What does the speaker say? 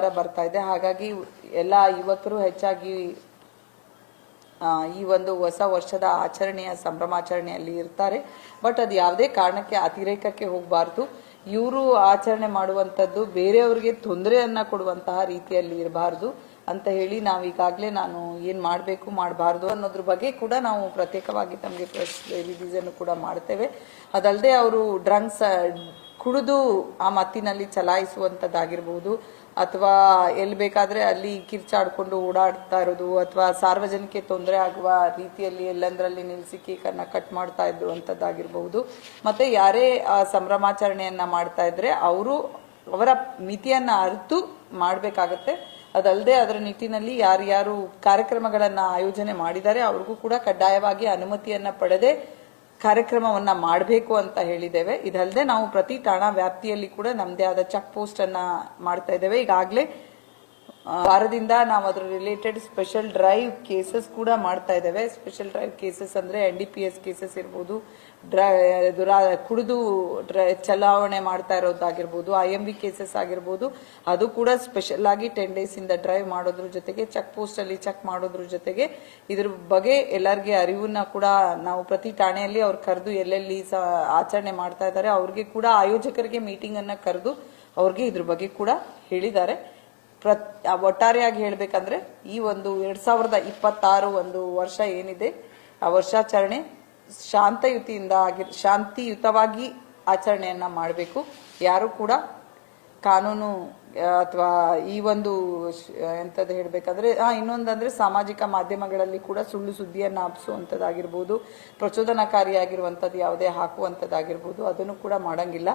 ಗುರುವಾರ ಬರ್ತಾ ಇದೆ. ಹಾಗಾಗಿ ಎಲ್ಲ ಯುವಕರು ಹೆಚ್ಚಾಗಿ ಈ ಒಂದು ಹೊಸ ವರ್ಷದ ಆಚರಣೆಯ ಸಂಭ್ರಮಾಚರಣೆಯಲ್ಲಿ ಇರ್ತಾರೆ. ಬಟ್ ಅದು ಯಾವುದೇ ಕಾರಣಕ್ಕೆ ಅತಿರೇಕಕ್ಕೆ ಹೋಗಬಾರ್ದು. ಇವರು ಆಚರಣೆ ಮಾಡುವಂಥದ್ದು ಬೇರೆಯವರಿಗೆ ತೊಂದರೆಯನ್ನ ಕೊಡುವಂತಹ ರೀತಿಯಲ್ಲಿ ಇರಬಾರ್ದು ಅಂತ ಹೇಳಿ ನಾವು ಈಗಾಗಲೇ ನಾನು ಏನು ಮಾಡಬೇಕು ಮಾಡಬಾರ್ದು ಅನ್ನೋದ್ರ ಬಗ್ಗೆ ಕೂಡ ನಾವು ಪ್ರತ್ಯೇಕವಾಗಿ ತಮಗೆ ಪ್ರೆಸ್ ರಿಲೀಸ್ ಅನ್ನು ಕೂಡ ಮಾಡ್ತೇವೆ. ಅದಲ್ಲದೆ ಅವರು ಡ್ರಂಕ್ಸ್ ಕುಡಿದು ಆ ಮತ್ತಿನಲ್ಲಿ ಚಲಾಯಿಸುವಂಥದ್ದಾಗಿರ್ಬೋದು, ಅಥವಾ ಎಲ್ಲಿ ಬೇಕಾದ್ರೆ ಅಲ್ಲಿ ಕಿರ್ಚಾಡ್ಕೊಂಡು ಓಡಾಡ್ತಾ ಇರೋದು, ಅಥವಾ ಸಾರ್ವಜನಿಕ ತೊಂದರೆ ಆಗುವ ರೀತಿಯಲ್ಲಿ ಎಲ್ಲಂದ್ರಲ್ಲಿ ನಿಲ್ಲಿಸಿ ಕೇಕನ್ನು ಕಟ್ ಮಾಡ್ತಾ ಇರುವಂಥದ್ದಾಗಿರ್ಬಹುದು. ಮತ್ತೆ ಯಾರೇ ಸಂಭ್ರಮಾಚರಣೆಯನ್ನ ಮಾಡ್ತಾ ಇದ್ರೆ ಅವರು ಅವರ ಮಿತಿಯನ್ನ ಅರಿತು ಮಾಡಬೇಕಾಗತ್ತೆ. ಅದಲ್ಲದೆ ಅದರ ನಿಟ್ಟಿನಲ್ಲಿ ಯಾರ್ಯಾರು ಕಾರ್ಯಕ್ರಮಗಳನ್ನ ಆಯೋಜನೆ ಮಾಡಿದ್ದಾರೆ ಅವ್ರಿಗೂ ಕೂಡ ಕಡ್ಡಾಯವಾಗಿ ಅನುಮತಿಯನ್ನ ಪಡೆದೇ ಕಾರ್ಯಕ್ರಮವನ್ನ ಮಾಡಬೇಕು ಅಂತ ಹೇಳಿದ್ದೇವೆ. ಇದಲ್ಲದೆ ನಾವು ಪ್ರತಿ ಠಾಣಾ ವ್ಯಾಪ್ತಿಯಲ್ಲಿ ಕೂಡ ನಮ್ಮದೇ ಆದ ಚೆಕ್ ಪೋಸ್ಟ್ ಅನ್ನ ಮಾಡ್ತಾ ಇದ್ದೇವೆ. ಈಗಾಗಲೇ ವಾರದಿಂದ ನಾವು ಅದರ ರಿಲೇಟೆಡ್ ಸ್ಪೆಷಲ್ ಡ್ರೈವ್ ಕೇಸಸ್ ಕೂಡ ಮಾಡ್ತಾ ಇದ್ದೇವೆ. ಸ್ಪೆಷಲ್ ಡ್ರೈವ್ ಕೇಸಸ್ ಅಂದ್ರೆ NDPS ಕೇಸಸ್ ಇರ್ಬೋದು, ಕುಡಿದು ಚಲಾವಣೆ ಮಾಡ್ತಾ ಇರೋದಾಗಿರ್ಬೋದು, IMV ಕೇಸಸ್ ಆಗಿರ್ಬೋದು, ಅದು ಕೂಡ ಸ್ಪೆಷಲ್ ಆಗಿ 10 days ಇಂದ ಡ್ರೈವ್ ಮಾಡೋದ್ರ ಜೊತೆಗೆ ಚೆಕ್ ಪೋಸ್ಟ್ ಅಲ್ಲಿ ಚೆಕ್ ಮಾಡೋದ್ರ ಜೊತೆಗೆ ಇದ್ರ ಬಗ್ಗೆ ಎಲ್ಲರಿಗೆ ಅರಿವನ್ನ ಕೂಡ ನಾವು ಪ್ರತಿ ಠಾಣೆಯಲ್ಲಿ ಅವ್ರು ಕರೆದು ಎಲ್ಲೆಲ್ಲಿ ಆಚರಣೆ ಮಾಡ್ತಾ ಇದ್ದಾರೆ ಅವ್ರಿಗೆ ಕೂಡ ಆಯೋಜಕರಿಗೆ ಮೀಟಿಂಗ್ ಅನ್ನ ಕರೆದು ಅವ್ರಿಗೆ ಇದ್ರ ಬಗ್ಗೆ ಕೂಡ ಹೇಳಿದ್ದಾರೆ. ಒಟ್ಟಾರೆಯಾಗಿ ಹೇಳ್ಬೇಕಂದ್ರೆ ಈ ಒಂದು 2026 ಒಂದು ವರ್ಷ ಏನಿದೆ ಆ ವರ್ಷಾಚರಣೆ ಶಾಂತಿಯುತವಾಗಿ ಆಚರಣೆಯನ್ನ ಮಾಡಬೇಕು. ಯಾರು ಕೂಡ ಕಾನೂನು ಅಥವಾ ಈ ಒಂದು ಎಂತದ್ದು ಹೇಳ್ಬೇಕಂದ್ರೆ ಇನ್ನೊಂದಂದ್ರೆ ಸಾಮಾಜಿಕ ಮಾಧ್ಯಮಗಳಲ್ಲಿ ಕೂಡ ಸುಳ್ಳು ಸುದ್ದಿಯನ್ನ ಹಬ್ಬಿಸುವಂತದ್ದಾಗಿರ್ಬೋದು, ಪ್ರಚೋದನಕಾರಿಯಾಗಿರುವಂತದ್ದು ಯಾವುದೇ ಹಾಕುವಂತದ್ದಾಗಿರ್ಬೋದು, ಅದನ್ನು ಕೂಡ ಮಾಡಂಗಿಲ್ಲ.